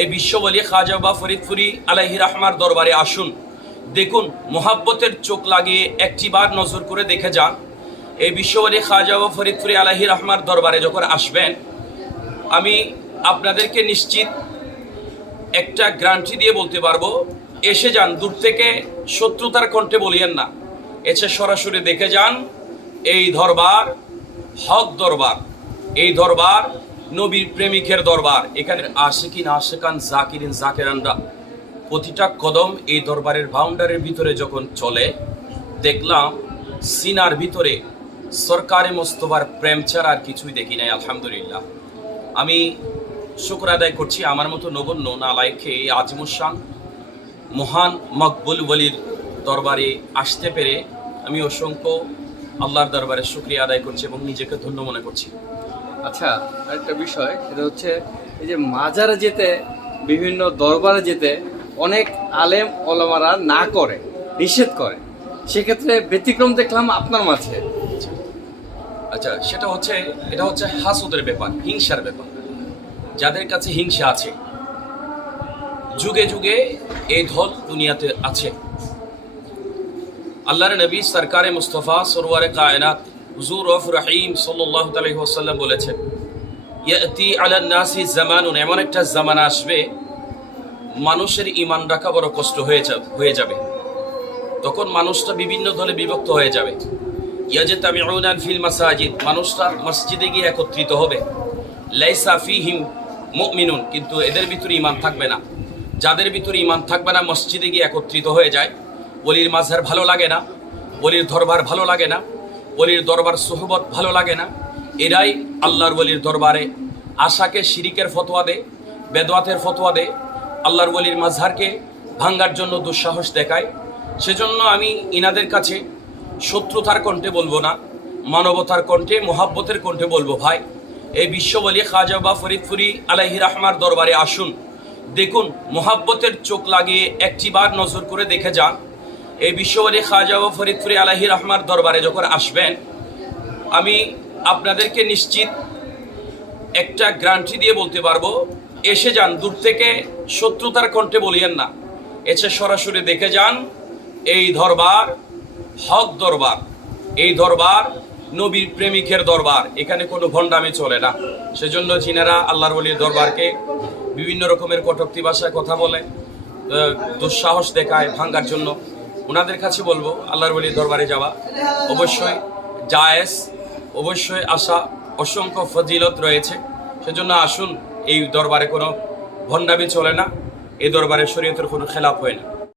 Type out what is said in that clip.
এই বিশ্ববলী খাজা বা ফরিদপুরি আলাহি রহমার দরবারে আসুন। দেখুন, মোহাব্বতের চোখ লাগিয়ে একটিবার নজর করে দেখে যান। এই বিশ্ববলী খাজা বা ফরিদপুরি আলাহি রহমার দরবারে যখন আসবেন, আমি আপনাদেরকে নিশ্চিত একটা গ্যারান্টি দিয়ে বলতে পারব, এসে যান, দূর থেকে শত্রুতার কণ্ঠে বলিয়েন না। এসে সরাসরি দেখে যান, এই দরবার, হক দরবার, এই দরবার নবীর প্রেমিকের দরবার। এখানে আশিকিন, আশেকান, জাকিরিন, জাকেরানরা প্রতিটা কদম এই দরবারের বাউন্ডারির ভিতরে যখন চলে, দেখলাম সিনার ভিতরে সরকারি মোস্তফার প্রেম ছাড়া আর কিছুই দেখি নাই, আলহামদুলিল্লাহ। আমি শুক্র আদায় করছি, আমার মতো নগণ্য নালাইকে এই আজিমুসান মহান মকবুল বলির দরবারে আসতে পেরে আমি অসংখ্য আল্লাহর দরবারে শুক্রিয়া আদায় করছি এবং নিজেকে ধন্য মনে করছি। আচ্ছা আরেকটা বিষয়, সেটা হচ্ছে এই যে মাজারে যেতে, বিভিন্ন দরবারে যেতে অনেক আলেম ওলামারা না করে, নিষেধ করে। সেক্ষেত্রে ব্যতিক্রম দেখলাম আপনার মাঝে। আচ্ছা সেটা হচ্ছে, এটা হচ্ছে হাসুদের ব্যাপার, হিংসার ব্যাপার। যাদের কাছে হিংসা আছে, যুগে যুগে এই ধল দুনিয়াতে আছে। আল্লাহর নবী সরকারে মুস্তফা, সরোয়ারে কায়নাত হুজুর অফ রহিম সাল্লাহ তালাইহি ওয়াসাল্লাম বলেছেন, ইয়াতি আলান নাসি জামানুন, এমন একটা জামানা আসবে, মানুষের ইমান রাখা বড় কষ্ট হয়ে যাবে হয়ে যাবে। তখন মানুষটা বিভিন্ন দলে বিভক্ত হয়ে যাবে। ইয়াজে ইয়াজতামিউনা ফিল মাসাজিদ মানুষরা মসজিদে গিয়ে একত্রিত হবে। লাইসা ফিহিম মুমিনুন, কিন্তু এদের ভিতরে ইমান থাকবে না। যাদের ভিতরে ইমান থাকবে না, মসজিদে গিয়ে একত্রিত হয়ে যায়। বলির মাঝহার ভালো লাগে না, বলির ধরবার ভালো লাগে না। বলির দরবার সোহবত ভালো লাগে না। এরাই আল্লাহর বলির দরবারে। আশাকে শিরিকের ফতোয়া দে, বেদওয়াতের ফতোয়া দে। আল্লাহর বলির মাঝহারকে ভাঙ্গার জন্য দুঃসাহস দেখায়। সেজন্য আমি ইনাদের কাছে শত্রুতার কণ্ঠে বলব না, মানবতার কণ্ঠে, মোহাব্বতের কণ্ঠে বলব, ভাই, এই বিশ্ববলী খাজা বা ফরিদপুরি আলাহি রহমার দরবারে আসুন। দেখুন, মোহাব্বতের চোখ লাগিয়ে একটিবার নজর করে দেখে যান। এই বিশ্ববাদী খাজা বা ফরিদপুরি আলাহি রহমার দরবারে যখন আসবেন, আমি আপনাদেরকে নিশ্চিত একটা গ্যারান্টি দিয়ে বলতে পারব, এসে যান, দূর থেকে শত্রুতার কণ্ঠে বলিয়েন না। এসে সরাসরি দেখে যান, এই দরবার হক দরবার, এই দরবার নবীর প্রেমিকের দরবার, এখানে কোনো ভণ্ডামি চলে না। সেজন্য চীনারা আল্লাহর বলির দরবারকে বিভিন্ন রকমের কটুক্তি ভাষায় কথা বলে দুঃসাহস দেখায় ভাঙ্গার জন্য। ওনাদের কাছে বলব, আল্লাহর বলি দরবারে যাওয়া। অবশ্যই জায়েজ, অবশ্যই আসা অসংখ্য ফজিলত রয়েছে। সেজন্য আসুন, এই দরবারে কোনো ভণ্ডামি চলে না, এই দরবারে শরীয়তের কোনো খেলাপ হয় না।